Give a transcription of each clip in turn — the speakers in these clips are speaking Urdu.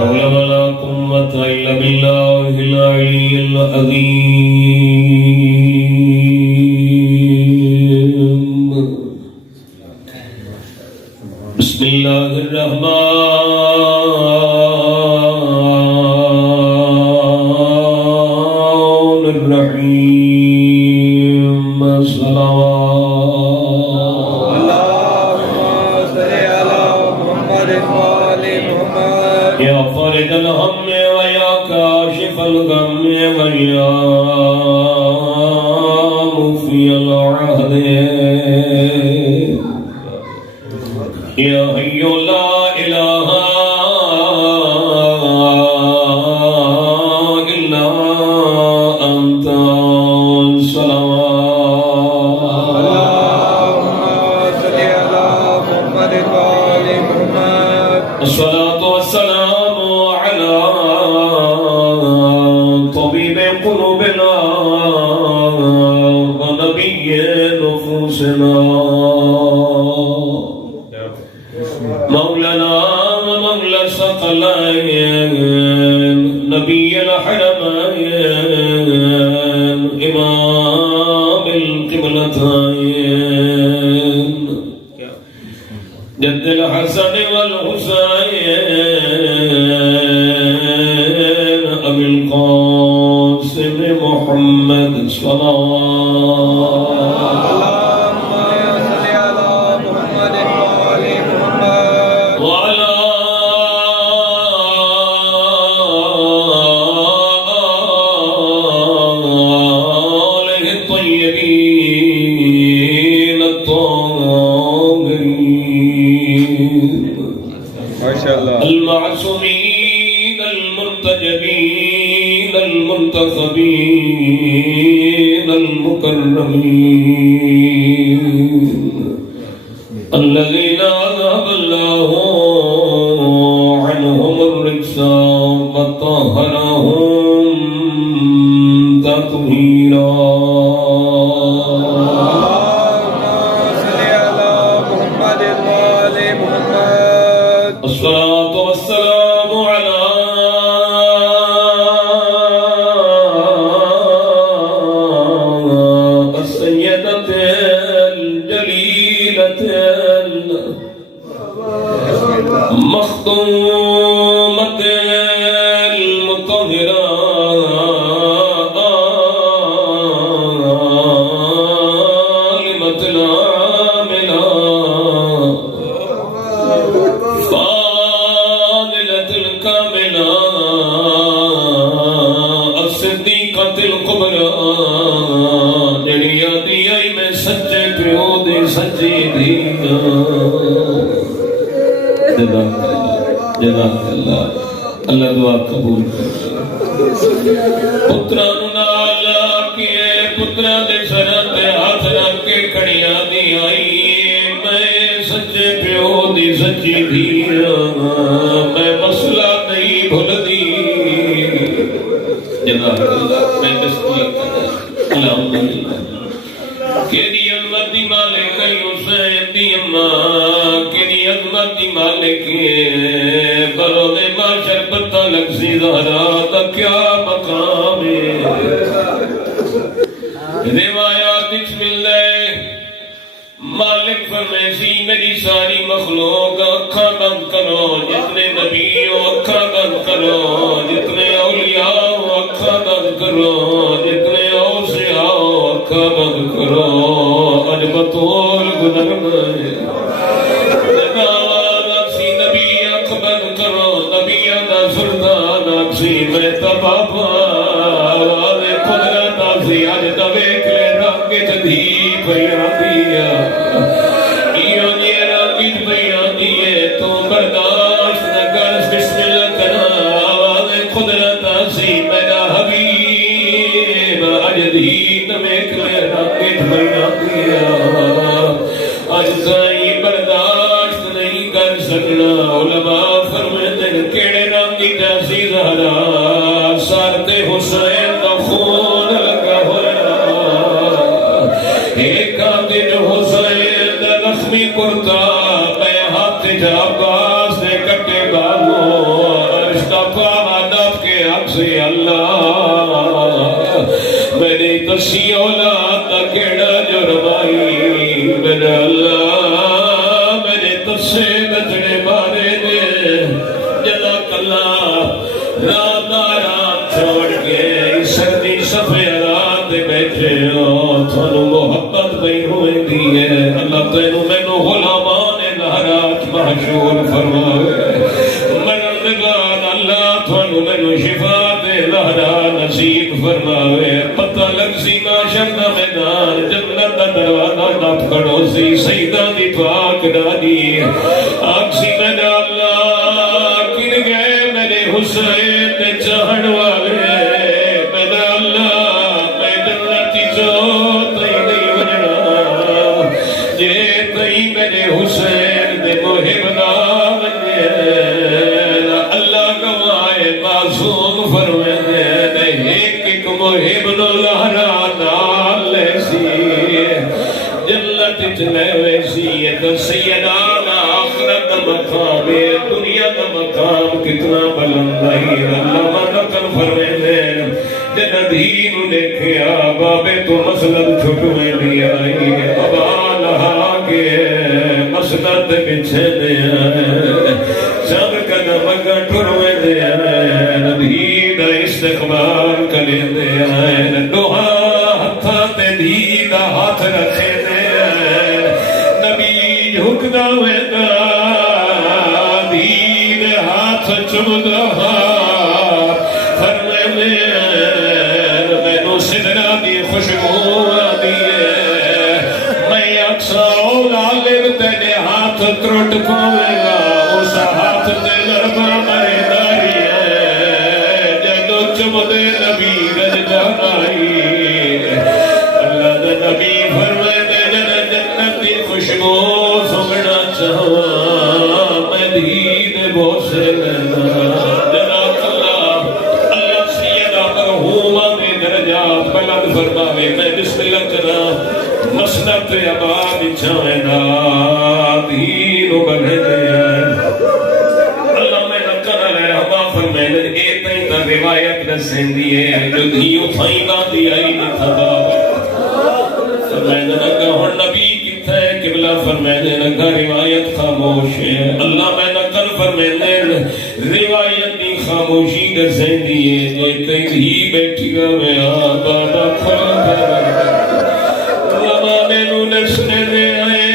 حول ولا قوة إلا بالله العلي العظيم. بسم الله الرحمن الرحيم. صلوات اللهم صل على محمد وآل محمد. يا فارج الهم ويا كاشف الغم ويا مفي العهد يا حي لا إله إلا أنت. صلوات اللهم صل على محمد وآل محمد. الصلاة والسلام على طبيب قلوبنا ونبي نفوسنا مولانا ومولى الثقلين نبي الحرمين إمام القبلتين جد الحسن والحسين أبي القاسم محمد. صلوات اللهم صل على محمد وآل محمد. وعلى آله الطيبين الطاهرين ما شاء الله. المعصومين المنتجبين المنتخبين المكرمين الذين أذهب الله عنهم الرجس وطهرهم تطهيرا. اللهم صل على محمد وآل محمد. الصلاة والسلام على السيدة الجليلة المخدومة المطهرة عالمة العاملة فاضلة الكاملة الصديقة الكبرى جڑیاتی میں سچے پیو دی سچی دیا. جزاک اللہ. اللہ دعا قبول کر. پتراں نال کیے پتراں دے سراں تے ہاتھ رکھ کے کھڑیاں دی آئی میں سچے پیو دی سچی دیا میں مسئلہ نہیں بھلدی. جزاک اللہ. میں تصدیق کرتا الحمدللہ. کیڑی عظمت دی مالک ہے حسین دی اماں کیڑی عظمت دی مالک ہے بروز معاشر پتہ لگ سی زہرا دا کیا مقام ہے. روایات وچ ملدا ہے مالک فرمیسی میری ساری مخلوق اکھاں بند کرو جتنے نبی ہو اکھاں بند کرو جتنے اولیاء ہو اکھاں بند کرو جتنے اوصیاء ہو اکھاں بند کرو. اج بطول گنر میں نبی نبی اکھ بند کرو نبیاں دا سلطان اکسی میں تبابا آوازِ قدرت اکسی اج دا ویکھ لے رنگ جدی پیا دیا ایو جی رنگ پیا دیے تو برداشت نہ کر. بسم اللہ کرا آوازِ قدرت اکسی میرا حبیب اج دین ویکھ لے رنگ پیا دیا اج تائیں برداشت نہیں کر سکنا. علماء فرماتے ہیں کیڑے رنگ دی جیسی زہرا سر تے حسین دا خون لگا ہوا ایک دن حسین دا زخمی کرتا پہ ہاتھ جا عباس نے کٹے بالو مصطفیٰ مدد کے حق سے اللہ میری تسی اولاد دا کیڑا جرمائی میرے اللہ میرے تسے بچڑے مارے دے جدا کلا رات رات چھوڑ کے سردی سفید رات بیٹھے ہو تھانو محبت نہیں ہوئے دیئے اللہ تینو مینو غلامان لہرات محشور فرماوے مرندگان اللہ تھانو مینو شفا دے لہرا نصیب فرماوے پتہ لگ سی معاشر دا میدان جنت دا دروازہ ڈپ کھڑو سی سیدہ دی پاک دادی آکسی میں اللہ کن گئے میرے حسین تے چاہڑ والے میرے اللہ میں جنتی جو تئی نہیں بجنا جے تئی میرے حسین دے محب دا بجے اللہ گوائے معصوم فرمے دے ایک ایک محب نو لہرا نال سی جنت اتنے ویسی ہے تو سیدانا آخرت کا مقام ہے دنیا کا مقام کتنا بلند ہے اللہ مدکن فرمے دے جن دین دیکھیا بابے تو مسلط چھٹوے لیا ہے ابا لہا کے مسلط بچھے دیا ہے چند قدم اگر ٹھروے دیا ہے دین استقبال کرے دیا ہے دوہا ہتھا تے دین ہاتھ رکھے جھکدا ویندا دین ہاتھ چمدا فرمے مینوں سدرا دی خوشبو آدی ہے میں اکسا لالم تیرے ہاتھ ترٹ پاوے گا اس ہاتھ تے لربا میں داری ہے جدو چمدے نبی رجدا آئی اللہ دا نبی فرمے جنت دی خوشبو میں دین بوسے جناب اللہ سیدہ مرحومہ دے درجات بلند فرماوے میں بسم اللہ کرا مسنت آباد چھاوینا دین بڑھے دیا اللہ میں نکر علیہ ہوا فرمائے اے تین تا روایت رسین دیئے جو دھیوں تھائیں گا دیائی لکھا فرمائے نکر ہن نبی قبلہ فرمینے لگا روایت خاموش ہے اللہ میں نقل فرمینے روایت دی خاموشی در زندی ہے جے تین ہی بیٹھی گا میں بابا کھلا زمانے نو نسنے دے آئے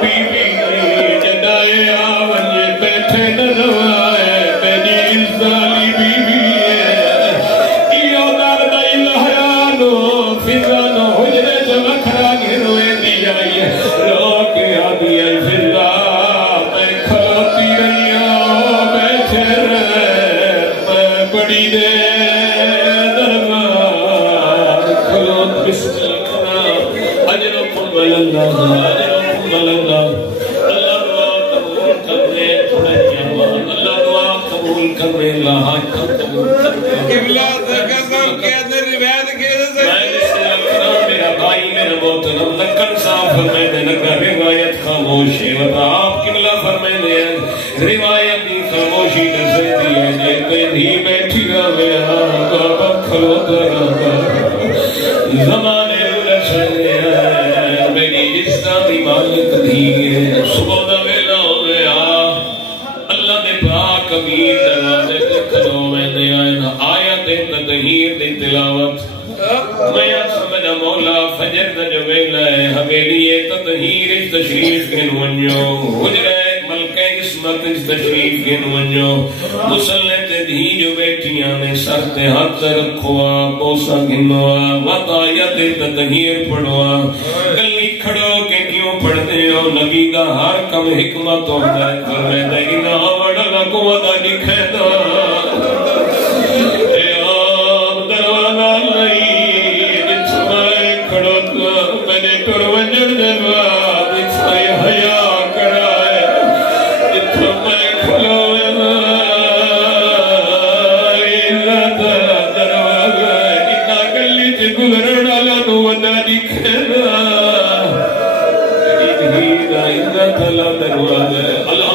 بی بی جدائے آونجے بیٹھے نروائے میری ازدالی بی بی روایت خاموش ہے آپ قبلہ فرمائے روایت دی خاموشی نظر دیئے جے تینہی بیٹھی گا بابا کھلوتا گا زمانے لشنے میری اسلامی مالک دیئے صبح دا ویلا ہو گیا اللہ نے پاک امیر دروازے تے کھلو میں دے آیت تطہیر دی تلاوت میں سمجھا مولا فجر دا جو ویلا ہے حویلی تطہیر تشریف کے نونیو حجرہ ملکہ عصمت تشریف کے نونیو مسلح تے دھی جو بیٹیاں نے سر تے ہاتھ رکھوا بوسا گھنوا وطایت تطہیر پڑھوا گلی کھڑو کے کیوں پڑھتے ہو نبی دا ہر کم حکمت ہوتا ہے فرمے دینا وڑا قوت لکھے دا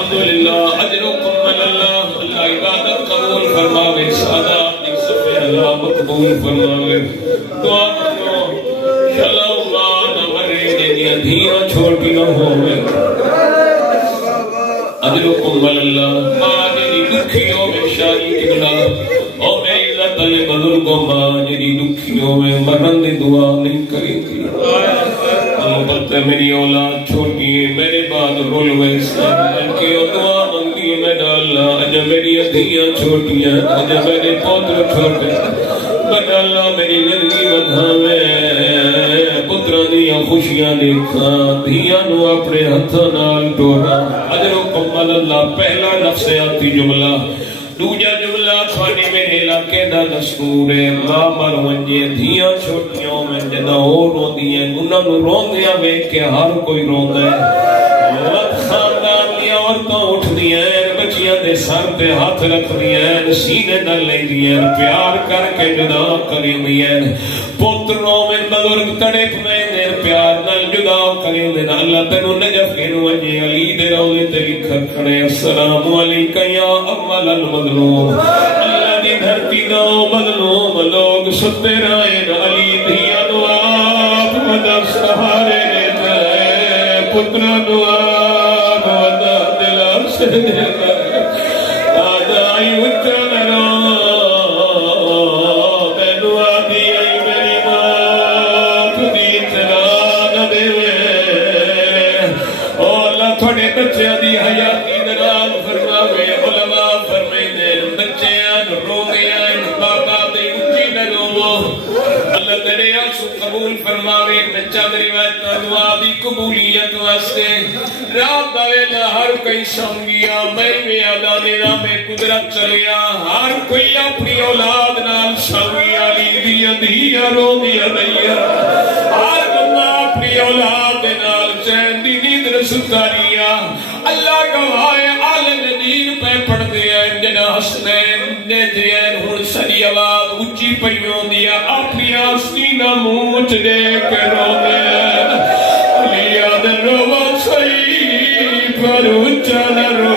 الحمدللہ اجرکم اللہ اللہ عبادت قبول فرماوے سادات کی صفحہ اللہ مقبول فرماوے دعا کرو شلو اللہ نورے دیا دھیرہ چھوٹی نہ ہوئے اجرکم اللہ آجری دکھیوں میں شاہی اگلا اور میری اللہ تعالی بزرگوں ماں جری دکھیوں میں مرن دی دعا نہیں کریں گی البتہ میری اولاد چھوٹی ہے میرے بعد رول ویسا بلکہ وہ دعا منگی میں ڈالا اجا میری ادھیاں چھوٹی ہیں اجا میرے پوتر چھوٹے میں ڈالا میری زندگی بدھا میں پترہ دیا خوشیاں دیکھا دھیاں نو اپنے ہتھاں نال ڈورا اجرکم اللہ پہلا نفسیاتی جملہ دوجا جملہ تھوڑی میرے علاقے دا دستور ہے ماں مر ونجے دھیاں چھوٹیوں میں جدا اور رو دیئے انہوں نے رون دیا بیٹھ کے ہر کوئی رون دے وقت خاندان دیا عورتوں اٹھ دیئے بچیاں دے سر پہ ہاتھ رکھ دیئے سینے نہ لے دیئے پیار کر کے جدا کری دیئے پتروں میں بزرگ تڑپ میں دیر پیار نہ جدا کری دیئے اللہ تنو نجف کے نوجے علی دے روزے تے لکھر کھڑے السلام علیکہ یا اول المظلوم اللہ دی دھرتی دو مظلوم لوگ ستے رائن علی دھیا دعا مدر سہارے دے پتر دعا مدر دلار سے دے آدائی اچھا لرا میں دعا دی آئی میری ماں دی چلا نہ دے اللہ تھوڑے بچے دی حیاتی درام فرماوے علماء فرمائے دے بچے آن رو گئے آن بابا دے اچھی نہ رو اللہ تیرے آنسو قبول فرماوے بچہ میری ویتا دعا دی قبولیت واسطے رات داویلا ہر کوئی سنگیا میں آدانے میں قدرت چلیا ہر کوئی اپنی اولاد نال سنگیا لی دیا دیا رو دیا دیا ہر بندہ اپنی اولاد نال چین دی نیند رسکاریا اللہ گواہ عالم دین پہ پڑھ دیا جنا حسنین نے دین ہر سری آواز اچھی پیوں دیا اپنی آستینہ موچ دے کے رو دیا علی آدھر رو سئی پر اچھا نہ رو